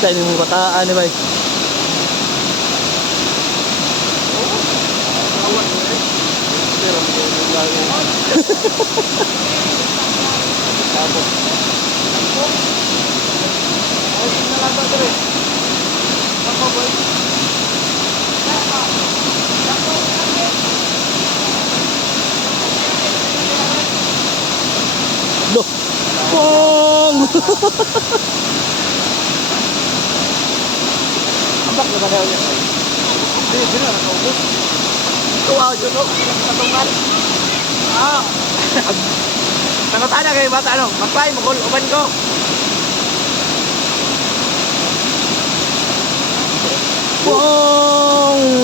Sa inyong kataan ni bay. Loh. Pong. Ambak na ba daw yan? Hindi na nakaubos. Tuwa dyan o. Katungan. Ah. Nangatana kayo bata ano? Magpay, uban ko. Pong.